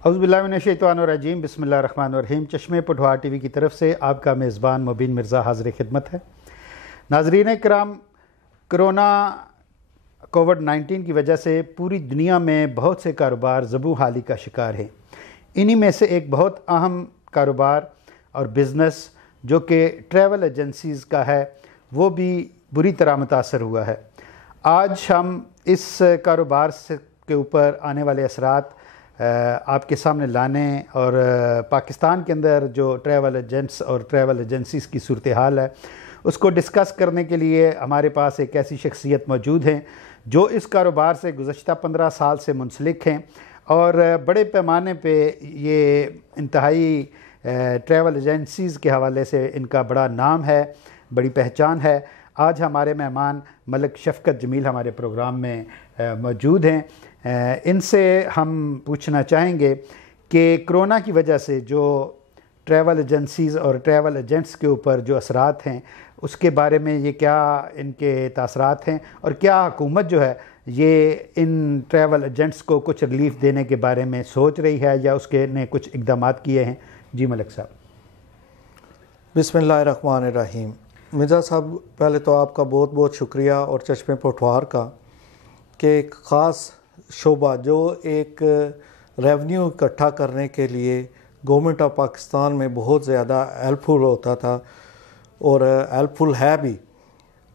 औज़ुबिल्लाहिमिनश्शैतानिर्रजीम बिस्मिल्लाहिर्रहमानिर्रहीम। चश्मे पटवार टीवी की तरफ से आपका मेज़बान मुबीन मिर्ज़ा हाज़िर खिदमत है। नाज़रीन कराम, कोरोना कोविड-19 की वजह से पूरी दुनिया में बहुत से कारोबार ज़बू हाली का शिकार हैं। इन्हीं में से एक बहुत अहम कारोबार और बिज़नेस जो कि ट्रैवल एजेंसीज़ का है, वो भी बुरी तरह मुतासर हुआ है। आज हम इस कारोबार से के ऊपर आने वाले असरात आपके सामने लाने और पाकिस्तान के अंदर जो ट्रैवल एजेंट्स और ट्रैवल एजेंसीज़ की सूरत हाल है उसको डिस्कस करने के लिए हमारे पास एक ऐसी शख्सियत मौजूद हैं जो इस कारोबार से गुज़श्ता 15 साल से मुंसलिक हैं और बड़े पैमाने पे ये इंतहाई ट्रैवल एजेंसीज़ के हवाले से इनका बड़ा नाम है, बड़ी पहचान है। आज हमारे मेहमान मलिक शफ़क़त जमील हमारे प्रोग्राम में मौजूद हैं। इनसे हम पूछना चाहेंगे कि कोरोना की वजह से जो ट्रैवल एजेंसीज़ और ट्रैवल एजेंट्स के ऊपर जो असरात हैं उसके बारे में ये क्या इनके तासरात हैं और क्या हुकूमत जो है ये इन ट्रैवल एजेंट्स को कुछ रिलीफ़ देने के बारे में सोच रही है या उसके ने कुछ इक़दाम किए हैं। जी मलिक साहब। बिस्मिल्लाहिर्रहमानिर्रहीम। मिर्ज़ा साहब, पहले तो आपका बहुत बहुत शुक्रिया और चश्मे पटवार का कि एक ख़ास शोबा जो एक रेवेन्यू इकट्ठा करने के लिए गवर्नमेंट ऑफ पाकिस्तान में बहुत ज़्यादा हेल्पफुल होता था और हेल्पफुल है भी,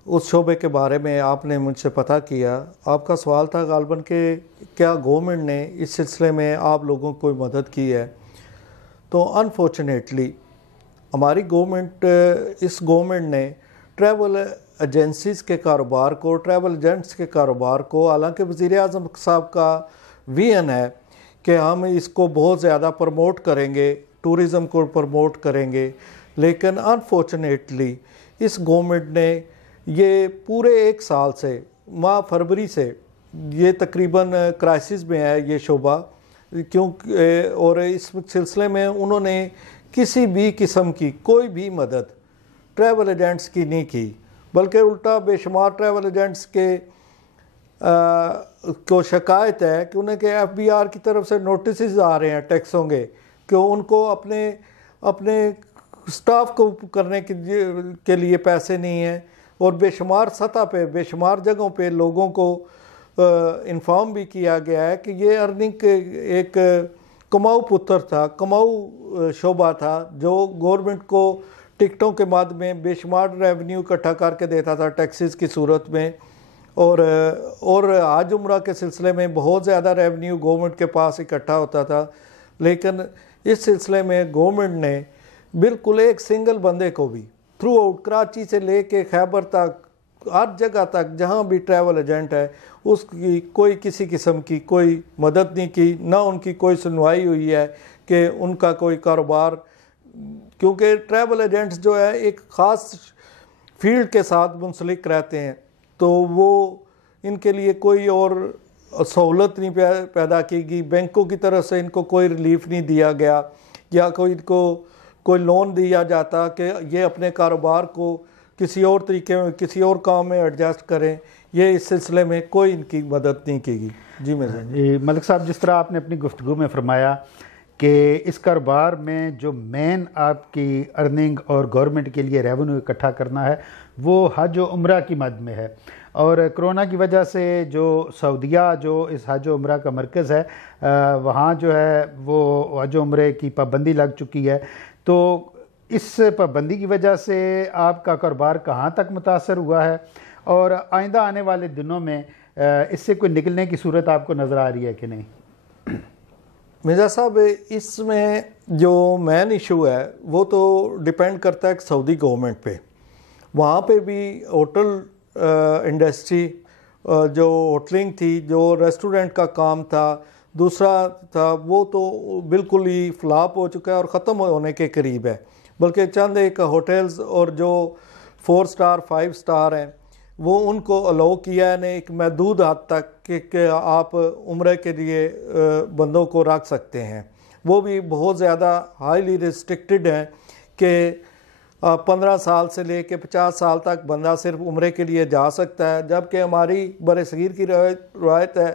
उस शोबे के बारे में आपने मुझसे पता किया। आपका सवाल था गालबन कि क्या गवर्नमेंट ने इस सिलसिले में आप लोगों को कोई मदद की है। तो अनफॉर्चुनेटली हमारी इस गवर्नमेंट ने ट्रैवल एजेंसीज़ के कारोबार को, ट्रैवल एजेंट्स के कारोबार को, हालांकि वज़ीर-ए-आज़म साहब का विज़न है कि हम इसको बहुत ज़्यादा प्रमोट करेंगे, टूरिज़म को प्रमोट करेंगे, लेकिन अनफॉर्चुनेटली इस गवर्नमेंट ने ये पूरे एक साल से, माह फरवरी से ये तकरीबन क्राइसिस में है ये शोबा, क्योंकि और इस सिलसिले में उन्होंने किसी भी किस्म की कोई भी मदद ट्रैवल एजेंट्स की नहीं की, बल्कि उल्टा बेशुमार ट्रैवल एजेंट्स के को शिकायत है कि उन्हें के FBR की तरफ से नोटिस आ रहे हैं टैक्सों कि उनको अपने स्टाफ को करने के लिए पैसे नहीं हैं और बेशुमार सतह पे, बेशुमार जगहों पे लोगों को इन्फॉर्म भी किया गया है कि ये अर्निंग एक कमाऊ पुत्र था, कमाऊ शोबा था जो गवर्नमेंट को टिकटों के माध्यम में बेशुमार रेवेन्यू इकट्ठा करके देता था टैक्सेस की सूरत में, और हज उम्रा के सिलसिले में बहुत ज़्यादा रेवेन्यू गवर्नमेंट के पास इकट्ठा होता था। लेकिन इस सिलसिले में गवर्नमेंट ने बिल्कुल एक सिंगल बंदे को भी थ्रू आउट कराची से लेके खैबर तक, हर जगह तक जहाँ भी ट्रैवल एजेंट है उसकी कोई किसी किस्म की कोई मदद नहीं की, ना उनकी कोई सुनवाई हुई है कि उनका कोई कारोबार, क्योंकि ट्रैवल एजेंट्स जो है एक ख़ास फील्ड के साथ मुंसलिक रहते हैं, तो वो इनके लिए कोई और सहूलत नहीं पैदा की गई, बैंकों की तरफ से इनको कोई रिलीफ नहीं दिया गया या कोई लोन दिया जाता कि ये अपने कारोबार को किसी और तरीके में, किसी और काम में एडजस्ट करें। ये इस सिलसिले में कोई इनकी मदद नहीं की गई। जी मलिक साहब, जिस तरह आपने अपनी गुफ्तगू में फरमाया कि इस कारोबार में जो मेन आपकी अर्निंग और गवर्नमेंट के लिए रेवेन्यू इकट्ठा करना है वो हज और उम्रा की मद में है, और कोरोना की वजह से जो सऊदीया जो इस हज और उम्रा का मरकज़ है वहाँ जो है वो हज और उम्रे की पाबंदी लग चुकी है। तो इस पाबंदी की वजह से आपका कारोबार कहाँ तक मुतासर हुआ है और आइंदा आने वाले दिनों में इससे कोई निकलने की सूरत आपको नज़र आ रही है कि नहीं? मिर्ज़ा साहब, इसमें जो मेन इशू है वो तो डिपेंड करता है सऊदी गवर्नमेंट पे। वहाँ पे भी होटल इंडस्ट्री, जो होटलिंग थी, जो रेस्टोरेंट का काम था, दूसरा था, वो तो बिल्कुल ही फ्लॉप हो चुका है और ख़त्म होने के करीब है। बल्कि चंद एक होटल्स और जो 4 स्टार 5 स्टार हैं वो उनको अलाउ किया है ने एक महदूद हद तक कि आप उम्रे के लिए बंदों को रख सकते हैं। वो भी बहुत ज़्यादा हाईली रिस्ट्रिक्टेड हैं कि 15 साल से लेके 50 साल तक बंदा सिर्फ उम्रे के लिए जा सकता है, जबकि हमारी बरसगीर की रवायत है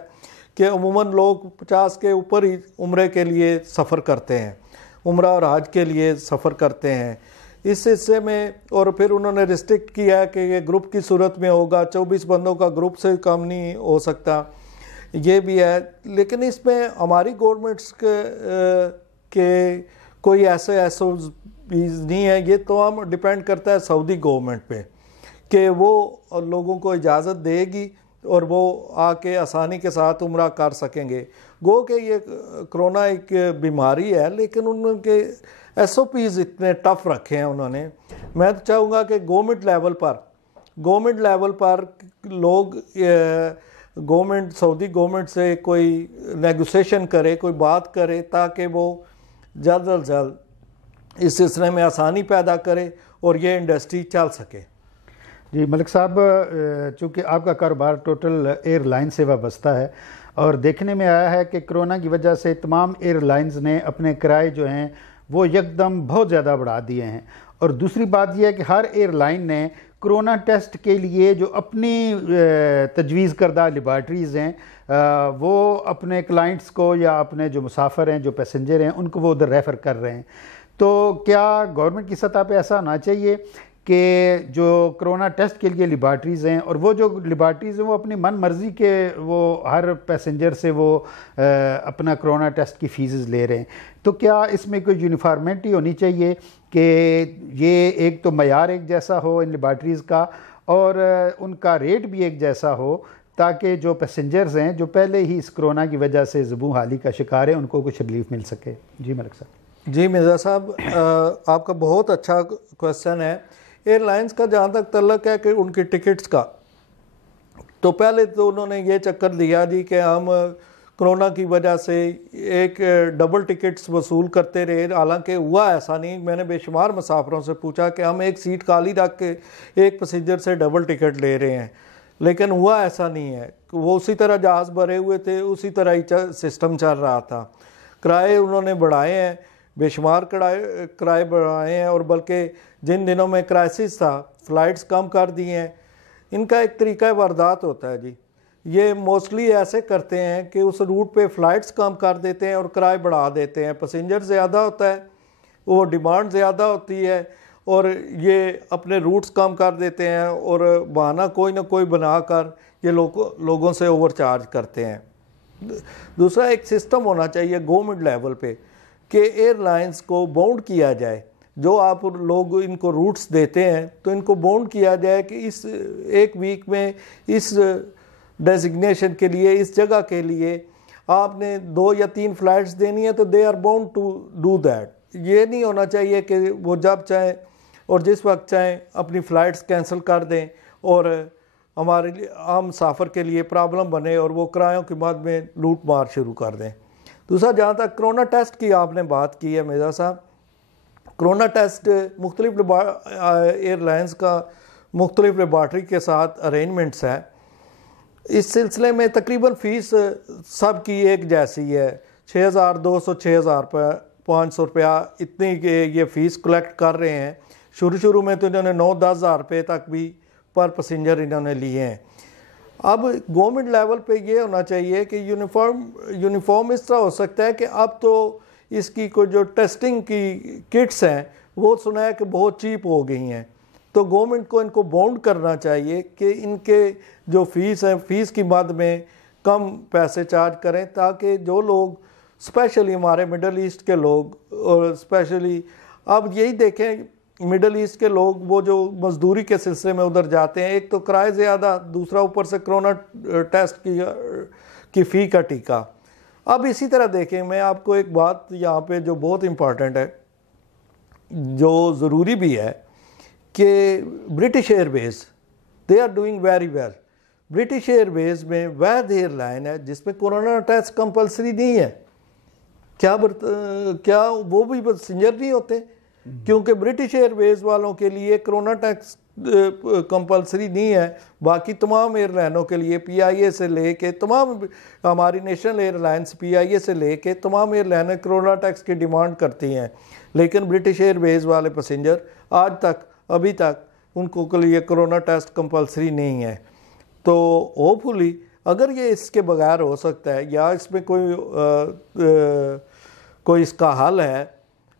कि अमूमन लोग 50 के ऊपर ही उम्रे के लिए सफ़र करते हैं, उम्रा और हज के लिए सफ़र करते हैं। इस हिस्से में और फिर उन्होंने रिस्ट्रिक्ट किया है कि ये ग्रुप की सूरत में होगा, 24 बंदों का ग्रुप से कम नहीं हो सकता, ये भी है। लेकिन इसमें हमारी गवर्नमेंट्स के कोई ऐसे नहीं है, ये तो हम डिपेंड करता है सऊदी गवर्नमेंट पे कि वो लोगों को इजाज़त देगी और वो आके आसानी के साथ उम्रा कर सकेंगे। गो कि ये कोरोना एक बीमारी है, लेकिन उनके SOPs इतने टफ रखे हैं उन्होंने। मैं तो चाहूँगा कि गवर्नमेंट लेवल पर लोग गवर्नमेंट सऊदी गवर्नमेंट से कोई नेगोशिएशन करे, कोई बात करे, ताकि वो जल्द अज जल्द इस सिलसिले में आसानी पैदा करे और ये इंडस्ट्री चल सके। जी मलिक साहब, चूँकि आपका कारोबार टोटल एयरलाइन से वाबस्ता है और देखने में आया है कि कोरोना की वजह से तमाम एयरलाइंस ने अपने किराए जो हैं वो एकदम बहुत ज़्यादा बढ़ा दिए हैं। और दूसरी बात यह है कि हर एयरलाइन ने कोरोना टेस्ट के लिए जो अपनी तजवीज़ करदा लेबॉर्ट्रीज़ हैं वो अपने क्लाइंट्स को या अपने जो मुसाफिर हैं, जो पैसेंजर हैं, उनको वो उधर रेफ़र कर रहे हैं। तो क्या गवर्नमेंट की सतह पे ऐसा होना चाहिए कि जो कोरोना टेस्ट के लिए लेबॉर्ट्रीज़ हैं और वो जो लेबॉर्ट्रीज़ हैं वो अपनी मन मर्ज़ी के वो हर पैसेंजर से वो अपना कोरोना टेस्ट की फ़ीस ले रहे हैं, तो क्या इसमें कोई यूनिफॉर्मिटी होनी चाहिए कि ये एक तो मयार एक जैसा हो इन लेबॉर्ट्रीज़ का और उनका रेट भी एक जैसा हो, ताकि जो पैसेंजर्स हैं जो पहले ही इस कोरोना की वजह से ज़ुबू हाली का शिकार है उनको कुछ रिलीफ मिल सके। जी मलिक साहब। जी मिर्ज़ा साहब, आपका बहुत अच्छा क्वेश्चन है। एयरलाइंस का जहाँ तक तल्लक है कि उनकी टिकट्स का, तो पहले तो उन्होंने ये चक्कर दिया जी कि हम कोरोना की वजह से एक डबल टिकट्स वसूल करते रहे। हालांकि हुआ ऐसा नहीं, मैंने बेशुमार मुसाफरों से पूछा कि हम एक सीट खाली रख के एक पैसेंजर से डबल टिकट ले रहे हैं, लेकिन हुआ ऐसा नहीं है। वो उसी तरह जहाज़ भरे हुए थे, उसी तरह ही सिस्टम चल रहा था। किराए उन्होंने बढ़ाए हैं, बेशुमार किराए बढ़ाए हैं, और बल्कि जिन दिनों में क्राइसिस था फ़्लाइट्स कम कर दिए हैं। इनका एक तरीका वारदात होता है जी, ये मोस्टली ऐसे करते हैं कि उस रूट पे फ़्लाइट्स कम कर देते हैं और किराए बढ़ा देते हैं। पैसेंजर ज़्यादा होता है, वो डिमांड ज़्यादा होती है, और ये अपने रूट्स कम कर देते हैं और बहाना कोई ना कोई बनाकर ये लोगों से ओवरचार्ज करते हैं। दूसरा, एक सिस्टम होना चाहिए गवर्नमेंट लेवल पे कि एयरलाइंस को बाउंड किया जाए। जो आप लोग इनको रूट्स देते हैं तो इनको बाउंड किया जाए कि इस एक वीक में इस डेजिग्नेशन के लिए, इस जगह के लिए आपने 2 या 3 फ़्लाइट्स देनी है, तो they are bound to do that. ये नहीं होना चाहिए कि वो जब चाहें और जिस वक्त चाहें अपनी फ़्लाइट्स कैंसिल कर दें और हमारे लिए आम मुसाफिर के लिए प्रॉब्लम बने और वो किरायों के बाद में लूट मार शुरू कर दें। दूसरा, जहाँ तक कोरोना टेस्ट की आपने बात की है मिर्ज़ा साहब, कोरोना टेस्ट मुख्तलिफ एयरलाइंस का मुख्तलिफ लेबॉर्ट्री के साथ अरेंजमेंट्स है। इस सिलसिले में तकरीबन फ़ीस सब की एक जैसी है, 6,200 6,500 रुपया इतनी के ये फ़ीस कलेक्ट कर रहे हैं। शुरू में तो इन्होंने 9-10 हज़ार रुपये तक भी पर पैसेंजर इन्होंने लिए हैं। अब गवर्नमेंट लेवल पे ये होना चाहिए कि यूनिफॉर्म इस तरह हो सकता है कि अब तो इसकी कोई जो टेस्टिंग की किट्स हैं वो सुना है कि बहुत चीप हो गई हैं, तो गवर्नमेंट को इनको बाउंड करना चाहिए कि इनके जो फ़ीस है, फ़ीस की मद में कम पैसे चार्ज करें, ताकि जो लोग स्पेशली हमारे मिडल ईस्ट के लोग, और स्पेशली अब यही देखें मिडल ईस्ट के लोग वो जो मजदूरी के सिलसिले में उधर जाते हैं, एक तो किराए ज़्यादा, दूसरा ऊपर से कोरोना टेस्ट की फ़ी का टीका। अब इसी तरह देखें, मैं आपको एक बात यहाँ पे जो बहुत इम्पॉर्टेंट है, जो ज़रूरी भी है, कि British Airways they are doing very well. British Airways में वैध एयरलाइन है जिसमें कोरोना टेस्ट कंपलसरी नहीं है। क्या वो भी पैसेंजर नहीं होते? क्योंकि ब्रिटिश एयरवेज़ वालों के लिए कोरोना टेस्ट कंपलसरी नहीं है, बाकी तमाम एयरलाइनों के लिए PIA से लेके तमाम हमारी नेशनल एयरलाइंस PIA से लेके तमाम एयरलाइनें कोरोना टैक्स की डिमांड करती हैं, लेकिन ब्रिटिश एयरवेज़ वाले पैसेंजर आज तक अभी तक उनको के लिए कोरोना टेस्ट कंपलसरी नहीं है। तो होपफुली अगर ये इसके बगैर हो सकता है या इसमें कोई इसका हल है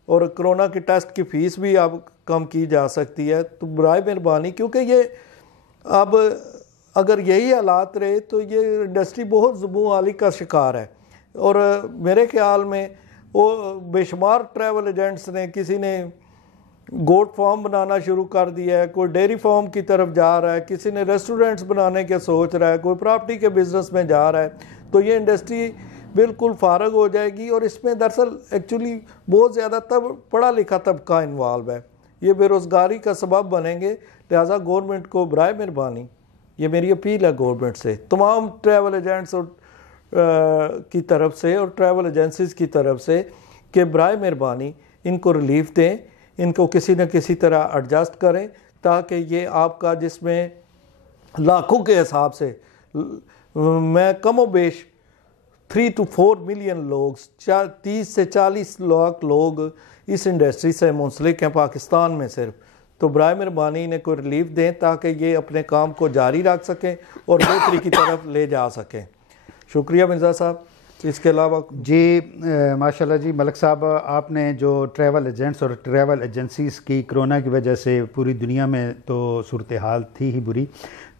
और कोरोना के टेस्ट की फ़ीस भी अब कम की जा सकती है तो बराए मेहरबानी, क्योंकि ये अब अगर यही हालात रहे तो ये इंडस्ट्री बहुत ज़ुबून आली का शिकार है। और मेरे ख्याल में वो बेशुमार ट्रैवल एजेंट्स ने, किसी ने गोट फार्म बनाना शुरू कर दिया है, कोई डेयरी फार्म की तरफ जा रहा है, किसी ने रेस्टोरेंट्स बनाने के सोच रहा है, कोई प्रॉपर्टी के बिज़नेस में जा रहा है। तो ये इंडस्ट्री बिल्कुल फारग हो जाएगी और इसमें दरअसल एक्चुअली बहुत ज़्यादा पढ़ा लिखा तबका इन्वॉल्व है, ये बेरोज़गारी का सबब बनेंगे। लिहाजा गवर्नमेंट को बराए मेहरबानी, ये मेरी अपील है गवर्नमेंट से, तमाम ट्रैवल एजेंट्स और की तरफ से और ट्रैवल एजेंसीज़ की तरफ से कि बराए मेहरबानी इनको रिलीफ दें, इनको किसी न किसी तरह एडजस्ट करें ताकि ये आपका, जिसमें लाखों के हिसाब से मैं कमो बेश 3 to 4 मिलियन लोग, 30 से 40 लाख लोग इस इंडस्ट्री से मुंसलिक हैं पाकिस्तान में सिर्फ। तो बराए मेहरबानी इन्हें कोई रिलीफ दें ताकि ये अपने काम को जारी रख सकें और बेहतरी की तरफ ले जा सकें। शुक्रिया मिर्ज़ा साहब। इसके अलावा जी माशाल्लाह जी, मलिक साहब आपने जो ट्रैवल एजेंट्स और ट्रैवल एजेंसीज़ की कोरोना की वजह से पूरी दुनिया में तो सूरत हाल थी ही बुरी,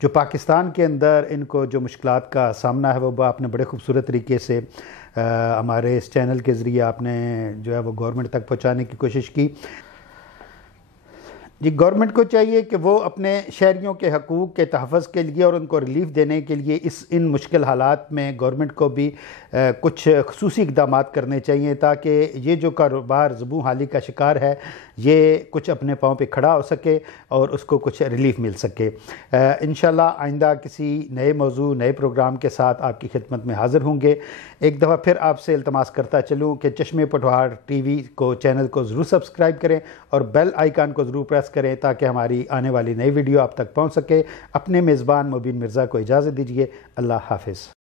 जो पाकिस्तान के अंदर इनको जो मुश्किलात का सामना है वो आपने बड़े खूबसूरत तरीके से हमारे इस चैनल के ज़रिए आपने जो है वो गवर्नमेंट तक पहुँचाने की कोशिश की। जी, गवर्नमेंट को चाहिए कि वो अपने शहरियों के हकूक़ के तहफ़्फ़ुज़ के लिए और उनको रिलीफ़ देने के लिए इन मुश्किल हालात में गवर्नमेंट को भी कुछ ख़ुसूसी इक़दामात करने चाहिए ताकि ये जो कारोबार ज़ुबून हाली का शिकार है ये कुछ अपने पाँव पे खड़ा हो सके और उसको कुछ रिलीफ़ मिल सके। इंशाल्लाह आइंदा किसी नए मौजू, नए प्रोग्राम के साथ आपकी खिदमत में हाज़िर होंगे। एक दफ़ा फिर आपसे इल्तमास करता चलूँ कि चश्मे पटवार टीवी को, चैनल को ज़रूर सब्सक्राइब करें और बेल आइकन को ज़रूर प्रेस करें ताकि हमारी आने वाली नई वीडियो आप तक पहुँच सके। अपने मेज़बान मुबीन मिर्ज़ा को इजाज़त दीजिए। अल्लाह हाफ़िज़।